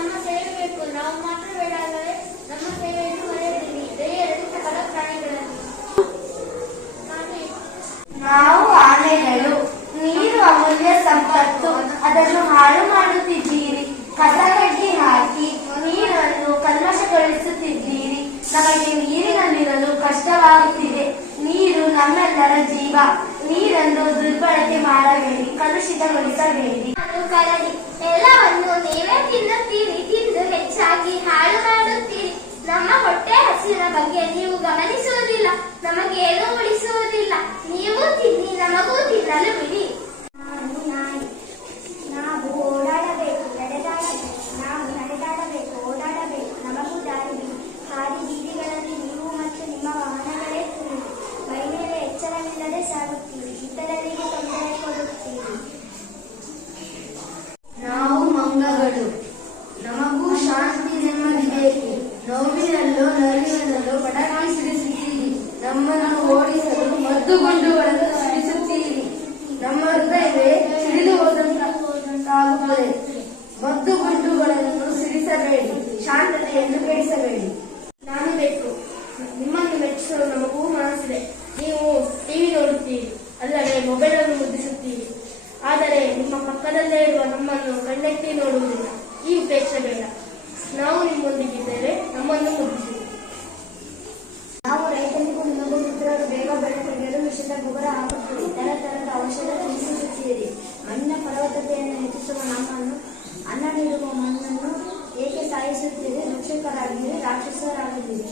ನಮ್ಮ ಸೇವೆ ಬೇಕು. ನಾವು ಮಾತ್ರ ಬೇಡ ಆದರೆ ನಮ್ಮ ಸೇವೆಯನ್ನು ಮರೆಯದಿರಿ. ದಯೆಯಲ್ಲಿ ಸಕಲ ಪ್ರಾಣಿಗಳನ್ನು. ನಾವು ಆನೆಗಳು. ನೀರು ಅಮೂಲ್ಯ ಸಂಪತ್ತು, ಅದನ್ನು ಹಾಳು ಮಾಡುತ್ತಿದ್ದೀರಿ. ಕಸಗಡ್ಡಿ ಹಾಕಿ ನೀರನ್ನು ಕಲ್ಮಶಗೊಳಿಸುತ್ತಿದ್ದೀರಿ. ನಮಗೆ ನೀರಿನಲ್ಲಿರಲು ಕಷ್ಟವಾಗುತ್ತಿದೆ. ನೀರು ನಮ್ಮೆಲ್ಲರ ಜೀವ. ನೀರನ್ನು ದುರ್ಬಳಕೆ ಮಾಡಬೇಡಿ, ಕಲುಷಿತಗೊಳಿಸಬೇಡಿ. ಕರಡಿ, ಎಲ್ಲವನ್ನು ನೀವೇ ತಿನ್ನುತ್ತೀರಿ. ತಿಂದು ಹೆಚ್ಚಾಗಿ ಹಾಳು ಮಾಡುತ್ತೀರಿ. ನಮ್ಮ ಹೊಟ್ಟೆ ಹಸಿವಿನ ಬಗ್ಗೆ ನೀವು ಗಮನಿಸುವುದಿಲ್ಲ. ನಮಗೇನೂ ಉಳಿಸುವುದಿಲ್ಲ. ನೀವು ತಿನ್ನಿ, ನಮಗೂ ತಿನ್ನಲು ಬಿಡಿ. ನಾವು ಓಡಾಡಬೇಕು, ನಡೆದಾಡಬೇಕು. ನಾವು ನಡೆದಾಡಬೇಕು, ಓಡಾಡಬೇಕು. ನಮಗೂ ದಾರಿ ಬಿಡಿ. ಹಾದಿ ಬೀದಿಗಳಲ್ಲಿ ನೀವು ಮತ್ತು ನಿಮ್ಮ ವಾಹನಗಳೇ ಸುರಿದು ಮೈ ಮೇಲೆ ಎಚ್ಚರವಿಲ್ಲದೆ ಸಾಗುತ್ತೀರಿ. ಇತರರಿಗೆ ತೊಂದರೆ ಕೊಡುತ್ತೀರಿ. ನಾವು ಮಂಗಗಳು. ನಮಗೂ ಶಾಂತಿ ನೆಮ್ಮದಿ ಬೇಕು. ನೋವಿನಲ್ಲೂ ನಲಿವಿನಲ್ಲೂ ಪಟಾಕಿ ಸಿಡಿಸುತ್ತೀರಿ. ನಮ್ಮನ್ನು ಓಡಿಸಲು ಮದ್ದುಗುಂಡುಗಳನ್ನು ಸಿಡಿಸುತ್ತೀರಿ. ನಮ್ಮ ಹೃದಯವೇ ಸಿಡಿದು ಹೋದಂತಾಗುತ್ತದೆ. ಮದ್ದುಗುಂಡುಗಳನ್ನು ಸಿಡಿಸಬೇಡಿ, ಶಾಂತತೆಯನ್ನು ಕೆಡಿಸಬೇಡಿ. ನಾನು ಬೇಕು. ನಿಮ್ಮನ್ನು ಮೆಚ್ಚಿಸಲು ನಮಗೂ ಮನಸ್ಸಿದೆ. ನೀವು ಟಿವಿ ನೋಡುತ್ತೀರಿ, ಅಲ್ಲದೆ ಮೊಬೈಲ್ ಅನ್ನು ಮುದ್ದಿಸುತ್ತೀರಿ. ಆದರೆ ನಿಮ್ಮ ಪಕ್ಕದಲ್ಲೇ ಇರುವ ನಮ್ಮನ್ನು ಕಣ್ಣೆತ್ತಿ ನೋಡುವುದಿಲ್ಲ. ಈ ಉಪೇಕ್ಷೆ ಬೇಡ. ನಾವು ನಿಮ್ಮೊಂದಿಗಿದ್ದೇವೆ, ನಮ್ಮನ್ನು ಮುದ್ದಿಸಿ. ನಾವು ರೈತನಿಗೂ ನಿಮಗೂ ಮಿತ್ರರು. ಬೇಗ ಬೆಳೆ ತೆಗೆಯಲು ವಿಷದ ಗೊಬ್ಬರ ಹಾಕುತ್ತೀರಿ. ತರತರದ ಔಷಧ ಸಿಂಪಡಿಸುತ್ತೀರಿ. ಮಣ್ಣಿನ ಫಲವತ್ತತೆಯನ್ನು ಹೆಚ್ಚಿಸುವ ನಮ್ಮನ್ನು, ಅನ್ನ ನೀಡುವ ಮಣ್ಣನ್ನು ಏಕೆ ಸಾಯಿಸುತ್ತೀರಿ? ರಕ್ಷಕರಾಗಿರಿ, ರಾಕ್ಷಸರಾಗಿದ್ದೀರಿ.